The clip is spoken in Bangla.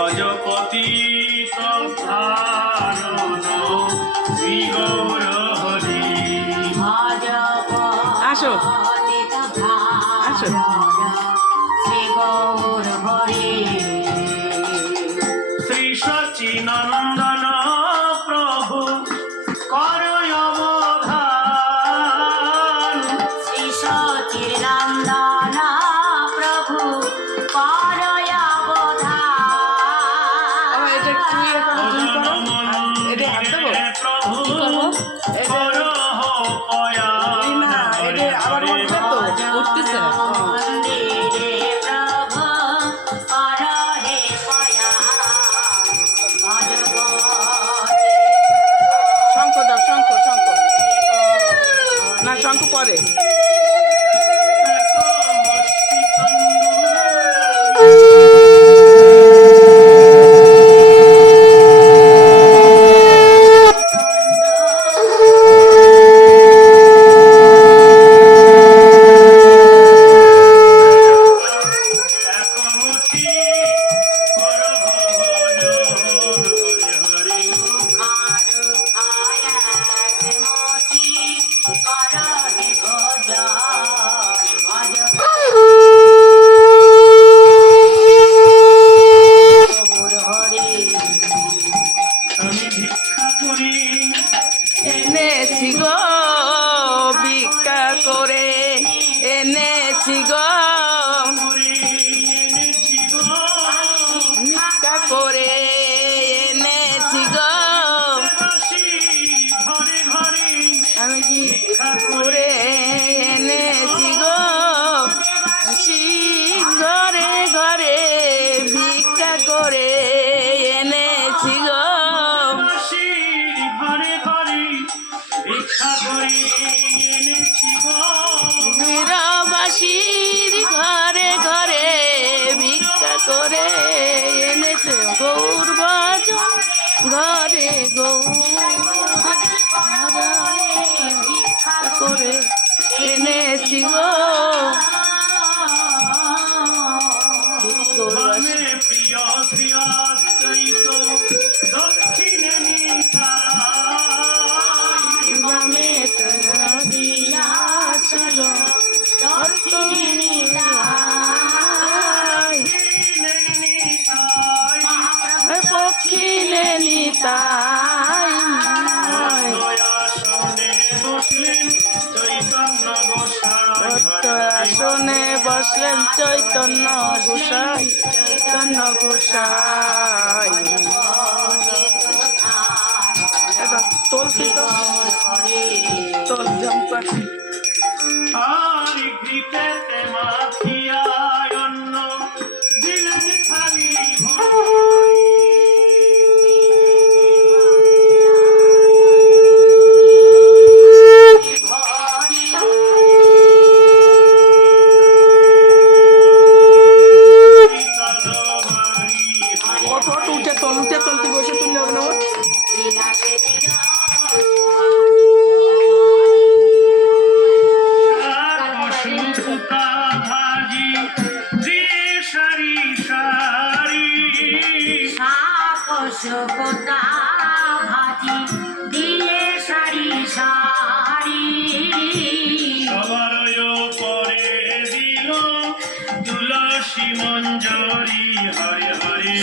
অজপতি ধারণ শ্রী গৌর হরি। আসো আসো। শ্রী গৌর হরি। শ্রী সচিনন্দন প্রভু করয় অবধান। শ্রী সচিনন্দন প্রভু করয় অবধান। এটা কি এটা হাত দেবো প্রভু করহ না, এটা আবার উঠবে তো, উঠতেছে না। মন্দিরে প্রভু করহে পয়ান। শঙ্খ দাও, শঙ্খ শঙ্খ না, শঙ্খ পরে। এনেছি গো ভিক্ষা করে, এনেছি গো ভিক্ষা করে, এনেছি গো আমি ভিক্ষা করে এনেছি গো, ঘরে ঘরে ভিক্ষা করে এনেছি গো, বীরবাসীর ঘরে ঘরে ভিক্ষা করে এনেছে গৌর ভজন ঘরে ভিক্ষা করে এনেছি গো। পক্ষিলে নিতাই আসনে বসলেন চৈতন্য গোসাই, চৈতন্য গোসাই। এবার তোলছি তো, তোল জম্পা। আর ঘৃতেতে মাখিয়া অন্ন দিলেন খালি উঠে তোল, উঠে তোল, তুই বসে তুললে হবে না। ভাজি দিয়ে সারি সারি শাকসোতা ভাজি দিয়ে সারি সারি সবার পরে দিল তুলসী মঞ্জরি হরে হরে।